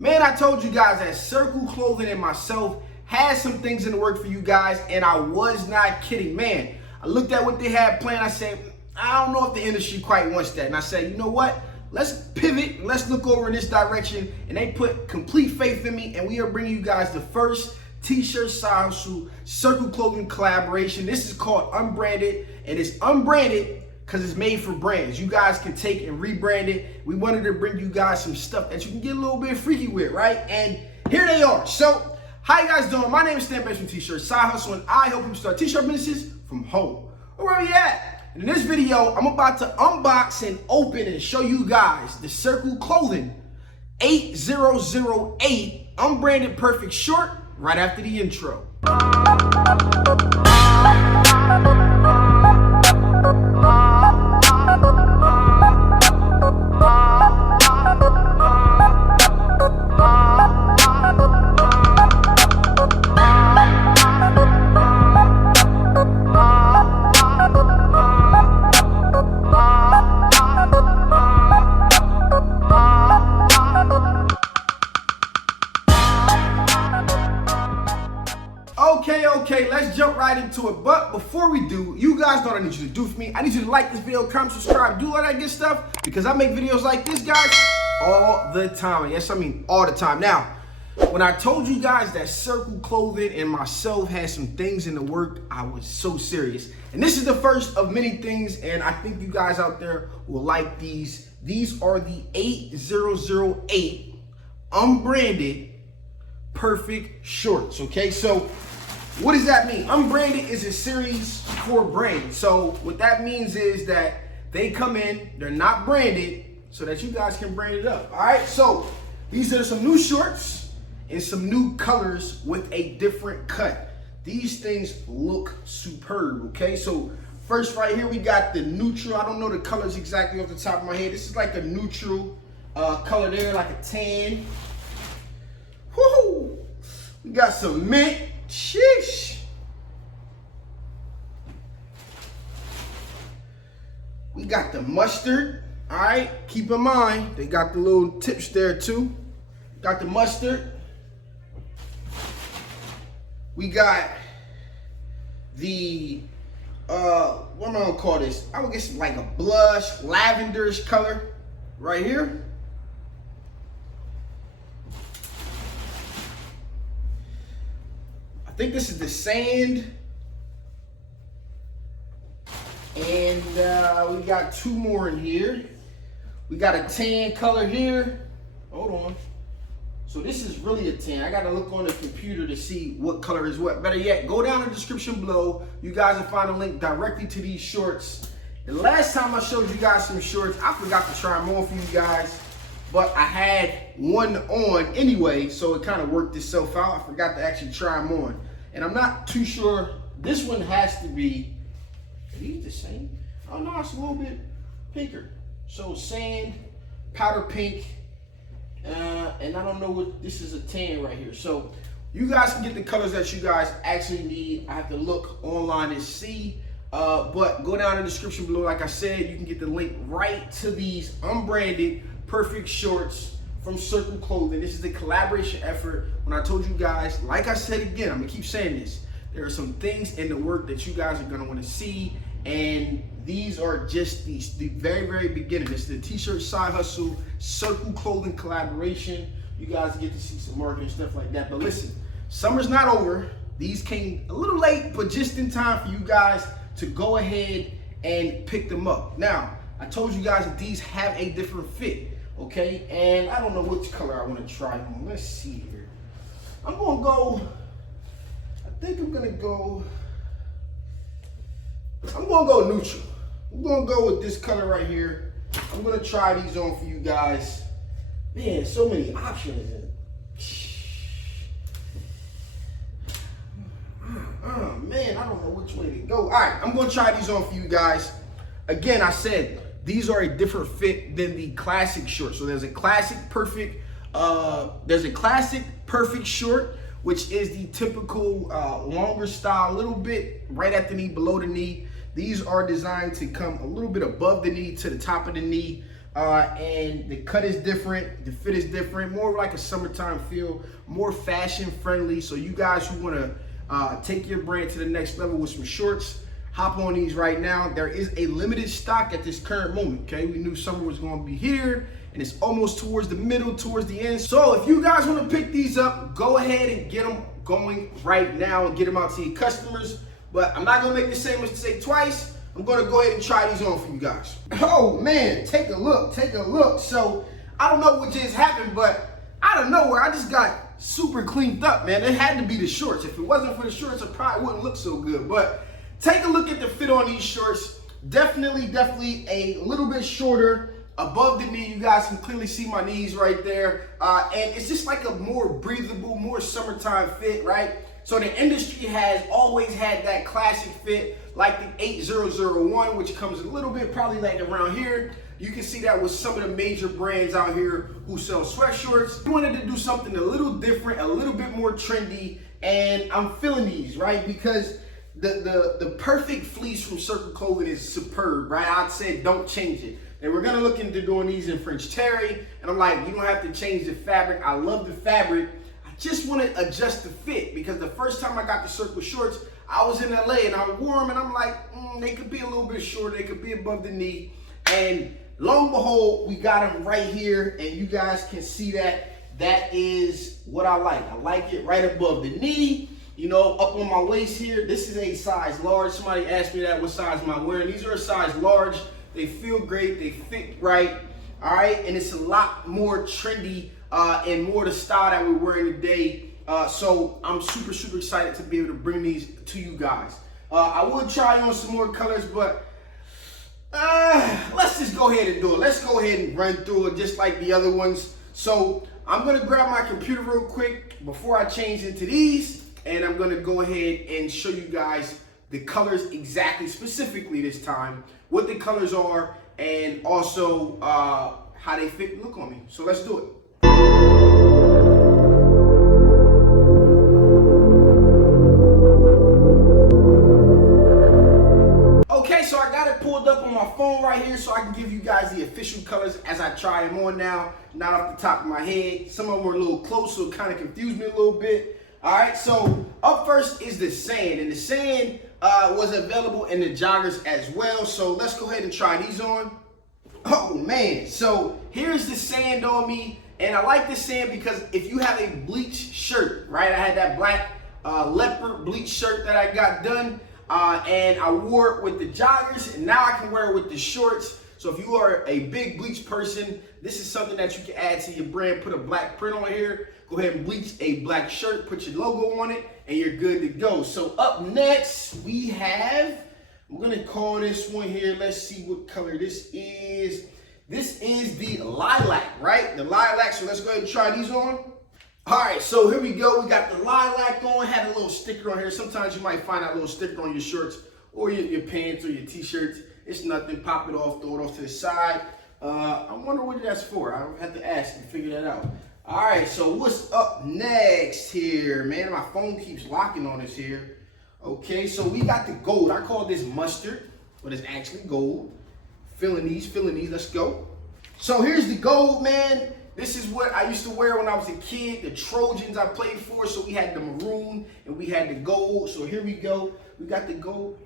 Man, I told you guys that Circle Clothing and myself had some things in the work for you guys, and I was not kidding. Man, I looked at what they had planned. I said, I don't know if the industry quite wants that. And I said, you know what? Let's pivot and let's look over in this direction. And they put complete faith in me, and we are bringing you guys the first t-shirt side hustle Circle Clothing collaboration. This is called Unbranded, and it's unbranded because it's made for brands. You guys can take and rebrand it. We wanted to bring you guys some stuff that you can get a little bit freaky with, right? And here they are. So, how you guys doing? My name is Stan from T-Shirt Side Hustle, and I help you start t-shirt businesses from home. Where are you at? And in this video, I'm about to unbox and open and show you guys the Circle Clothing 8008 Unbranded Perfect Short right after the intro. Okay, let's jump right into it. But before we do, you guys know what I need you to do for me. I need you to like this video, comment, subscribe, do all that good stuff, because I make videos like this, guys, all the time. Yes, I mean all the time. Now, when I told you guys that Circle Clothing and myself had some things in the work, I was so serious. And this is the first of many things, and I think you guys out there will like these. These are the 8008 Unbranded Perfect Shorts, okay? So, what does that mean? Unbranded is a series for brands. So what that means is that they come in, they're not branded, so that you guys can brand it up. All right, so these are some new shorts and some new colors with a different cut. These things look superb, okay? So first right here, we got the neutral. I don't know the colors exactly off the top of my head. This is like a neutral color there, like a tan. Woohoo! We got some mint. Sheesh. We got the mustard. All right, keep in mind, they got the little tips there too. Got the mustard. We got the, what am I gonna call this? I would guess like a blush, lavenderish color right here. I think this is the sand, and we got two more in here. We got a tan color here. Hold on. So this is really a tan. I gotta look on the computer to see what color is what. Better yet, go down in the description below. You guys will find a link directly to these shorts. The last time I showed you guys some shorts, I forgot to try them on for you guys. But I had one on anyway, so it kind of worked itself out. I forgot to actually try them on. And I'm not too sure. This one has to be, are these the same? Oh no, it's a little bit pinker. So sand, powder pink, and I don't know what, this is a tan right here. So you guys can get the colors that you guys actually need. I have to look online and see. But go down in the description below. Like I said, you can get the link right to these unbranded perfect shorts from Circle Clothing. This is the collaboration effort. When I told you guys, like I said again, I'm gonna keep saying this, there are some things in the work that you guys are gonna wanna see, and these are just the very, very beginning. It's the T-shirt side hustle, Circle Clothing collaboration. You guys get to see some marketing and stuff like that. But listen, summer's not over. These came a little late, but just in time for you guys to go ahead and pick them up. Now, I told you guys that these have a different fit. Okay, and I don't know which color I want to try on. Let's see here. I'm gonna go, I think I'm gonna go neutral. I'm gonna go with this color right here. I'm gonna try these on for you guys. Man, so many options. Man, I don't know which way to go. All right, I'm gonna try these on for you guys. Again, I said, these are a different fit than the classic short. So there's a classic perfect short, which is the typical longer style, a little bit right at the knee, below the knee. These are designed to come a little bit above the knee to the top of the knee. and the cut is different, the fit is different, more like a summertime feel, more fashion friendly. So you guys who want to take your brand to the next level with some shorts, hop on these right now. There is a limited stock at this current moment, okay? We knew summer was going to be here, and it's almost towards the middle, towards the end. So if you guys want to pick these up, go ahead and get them going right now and get them out to your customers. But I'm not going to make the same mistake twice. I'm going to go ahead and try these on for you guys. Oh man, take a look, take a look. So I don't know what just happened, but out of nowhere, I just got super cleaned up, man. It had to be the shorts. If it wasn't for the shorts, it probably wouldn't look so good. But take a look at the fit on these shorts. Definitely a little bit shorter above the knee. You guys can clearly see my knees right there. And it's just like a more breathable, more summertime fit, right? So the industry has always had that classic fit, like the 8001, which comes a little bit probably like around here. You can see that with some of the major brands out here who sell sweatshorts. We wanted to do something a little different, a little bit more trendy, and I'm feeling these, right? Because the perfect fleece from Circle Clothing is superb, right? I'd say don't change it. And we're gonna look into doing these in French terry, and I'm like, you don't have to change the fabric. I love the fabric. I just want to adjust the fit, because the first time I got the Circle shorts, I was in LA and I wore them, and I'm like, they could be a little bit shorter, they could be above the knee. And lo and behold, we got them right here, and you guys can see that. That is what I like. I like it right above the knee, you know, up on my waist here. This is a size large. Somebody asked me that, what size am I wearing? These are a size large. They feel great, they fit right, all right? And it's a lot more trendy and more the style that we're wearing today. So I'm super excited to be able to bring these to you guys. I would try on some more colors, but let's just go ahead and do it. Let's go ahead and run through it just like the other ones. So I'm gonna grab my computer real quick before I change into these, and I'm gonna go ahead and show you guys the colors exactly, specifically this time, what the colors are, and also how they fit and look on me. So let's do it. Okay, so I got it pulled up on my phone right here so I can give you guys the official colors as I try them on now, not off the top of my head. Some of them were a little close, so it kind of confused me a little bit. All right, so up first is the sand, and the sand was available in the joggers as well. So let's go ahead and try these on. Oh man, so here's the sand on me, and I like the sand because if you have a bleached shirt, right? I had that black leopard bleached shirt that I got done, and I wore it with the joggers, and now I can wear it with the shorts. So if you are a big bleach person, this is something that you can add to your brand. Put a black print on here, go ahead and bleach a black shirt, put your logo on it, and you're good to go. So up next, we have, I'm gonna call this one here, let's see what color this is. This is the lilac, right? The lilac, so let's go ahead and try these on. All right, so here we go. We got the lilac on, had a little sticker on here. Sometimes you might find that little sticker on your shorts or your pants or your t-shirts. It's nothing, pop it off, throw it off to the side. I wonder what that's for. I have to ask and figure that out. All right, so what's up next here, man? My phone keeps locking on us here. Okay, so we got the gold. I call this mustard, but it's actually gold. Feeling these, let's go. So here's the gold, man. This is what I used to wear when I was a kid. The Trojans I played for, so we had the maroon and we had the gold. So here we go. We got the gold,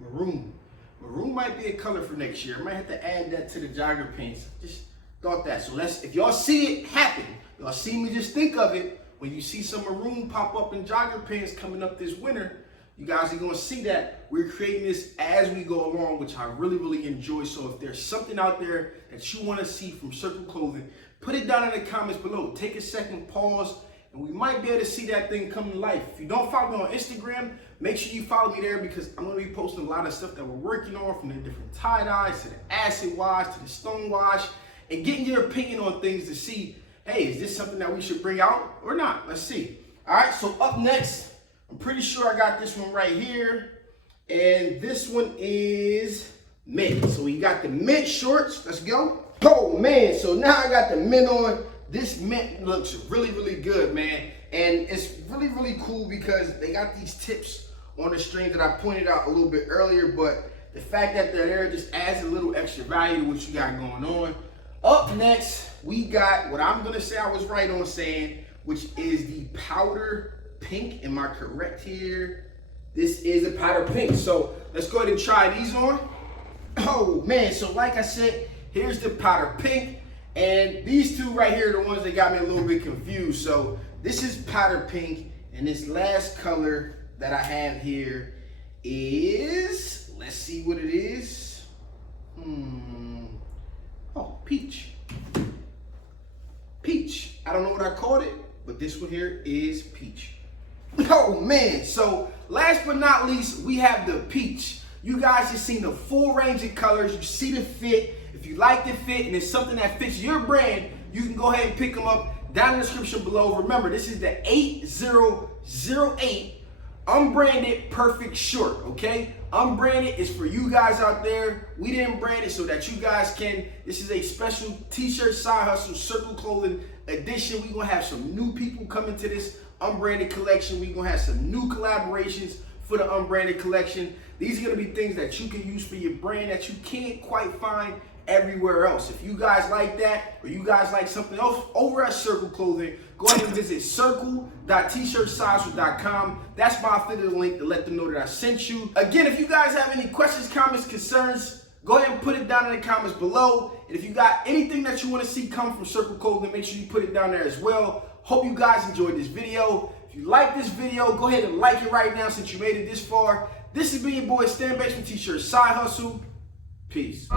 maroon. Maroon might be a color for next year. I might have to add that to the jogger pants. Just thought that. So if y'all see it happen, y'all see me just think of it. When you see some maroon pop up in jogger pants coming up this winter, you guys are gonna see that we're creating this as we go along, which I really enjoy. So if there's something out there that you wanna see from Circle Clothing, put it down in the comments below. Take a second, pause, and we might be able to see that thing come to life. If you don't follow me on Instagram, make sure you follow me there, because I'm gonna be posting a lot of stuff that we're working on, from the different tie-dyes to the acid wash to the stone wash, and getting your opinion on things to see, hey, is this something that we should bring out or not? Let's see. All right, so up next, I'm pretty sure I got this one right here, and this one is mint. So we got the mint shorts. Let's go. Oh man, so now I got the mint on. This mint looks really good, man, and it's really cool because they got these tips on the string that I pointed out a little bit earlier, but the fact that they're there just adds a little extra value to what you got going on. Up next, we got what I'm gonna say I was right on saying, which is the powder pink. Am I correct here? This is a powder pink. So let's go ahead and try these on. Oh man, so like I said, here's the powder pink. And these two right here are the ones that got me a little bit confused. So this is powder pink, and this last color that I have here is, let's see what it is. Oh, peach. Peach. I don't know what I called it, but this one here is peach. Oh man, so last but not least, we have the peach. You guys just seen the full range of colors. You see the fit. If you like the fit and it's something that fits your brand, you can go ahead and pick them up down in the description below. Remember, this is the 8008 Unbranded Perfect Short, okay? Unbranded is for you guys out there. We didn't brand it so that you guys can. This is a special t-shirt side hustle circle clothing edition. We're going to have some new people coming to this Unbranded collection. We're going to have some new collaborations for the Unbranded collection. These are going to be things that you can use for your brand that you can't quite find everywhere else. If you guys like that, or you guys like something else over at Circle Clothing, go ahead and visit circle.tshirtsizewith.com. That's my affiliate link to let them know that I sent you. Again, if you guys have any questions, comments, concerns, go ahead and put it down in the comments below. And if you got anything that you want to see come from Circle Clothing, make sure you put it down there as well. Hope you guys enjoyed this video. If you like this video, go ahead and like it right now since you made it this far. This has been your boy Stan Basement T-Shirt Side Hustle. Peace.